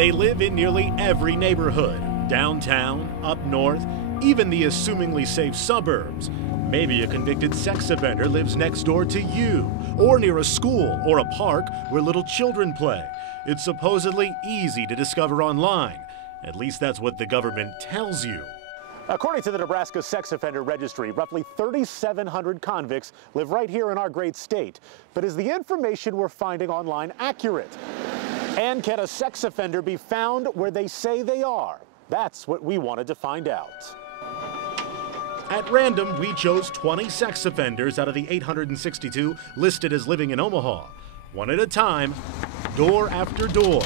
They live in nearly every neighborhood, downtown, up north, even the assumingly safe suburbs. Maybe a convicted sex offender lives next door to you, or near a school or a park where little children play. It's supposedly easy to discover online. At least that's what the government tells you. According to the Nebraska Sex Offender Registry, roughly 3,700 convicts live right here in our great state. But is the information we're finding online accurate? And can a sex offender be found where they say they are? That's what we wanted to find out. At random, we chose 20 sex offenders out of the 862 listed as living in Omaha. One at a time, door after door.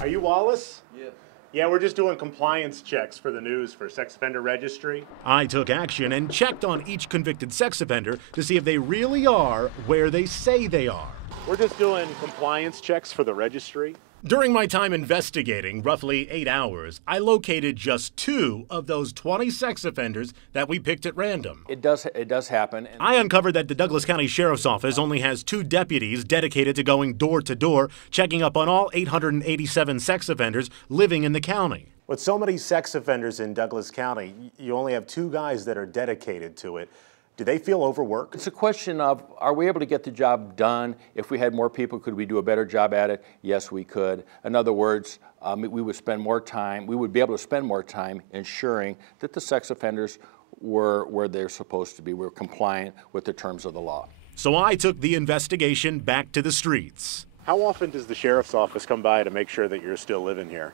Are you Wallace? Yeah. Yeah, we're just doing compliance checks for the news for Sex Offender Registry. I took action and checked on each convicted sex offender to see if they really are where they say they are. We're just doing compliance checks for the registry. During my time investigating, roughly 8 hours, I located just 2 of those 20 sex offenders that we picked at random. It does happen. I uncovered that the Douglas County Sheriff's Office only has 2 deputies dedicated to going door to door, checking up on all 887 sex offenders living in the county. With so many sex offenders in Douglas County, you only have 2 guys that are dedicated to it. Do they feel overworked? It's a question of, are we able to get the job done? If we had more people, could we do a better job at it? Yes, we could. In other words, we would spend more time, we would be able to spend more time ensuring that the sex offenders were where they're supposed to be, were compliant with the terms of the law. So I took the investigation back to the streets. How often does the sheriff's office come by to make sure that you're still living here?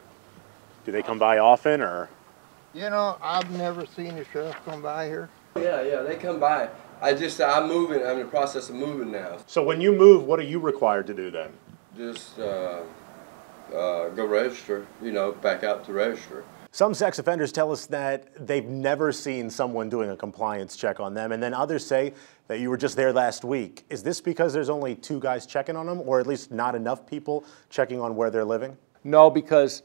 Do they come by often, or? You know, I've never seen the sheriff come by here. Yeah, they come by. I'm moving. I'm in the process of moving now. So when you move, what are you required to do then? Just go register, back out to register. Some sex offenders tell us that they've never seen someone doing a compliance check on them, and then others say that you were just there last week. Is this because there's only 2 guys checking on them, or at least not enough people checking on where they're living? No, because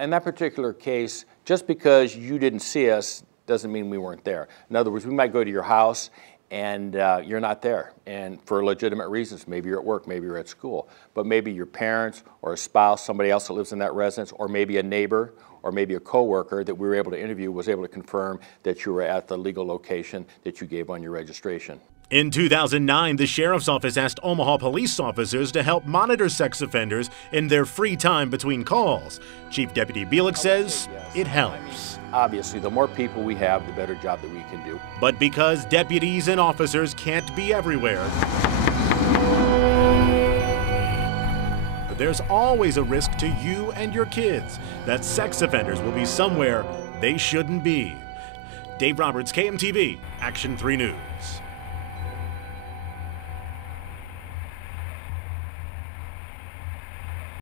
in that particular case, just because you didn't see us doesn't mean we weren't there. In other words, we might go to your house and you're not there, and for legitimate reasons. Maybe you're at work, maybe you're at school, but maybe your parents or a spouse, somebody else that lives in that residence, or maybe a neighbor or maybe a coworker that we were able to interview was able to confirm that you were at the legal location that you gave on your registration. In 2009, the Sheriff's Office asked Omaha police officers to help monitor sex offenders in their free time between calls. Chief Deputy Bielik says it helps. Obviously, the more people we have, the better job that we can do. But because deputies and officers can't be everywhere, there's always a risk to you and your kids that sex offenders will be somewhere they shouldn't be. Dave Roberts, KMTV, Action 3 News.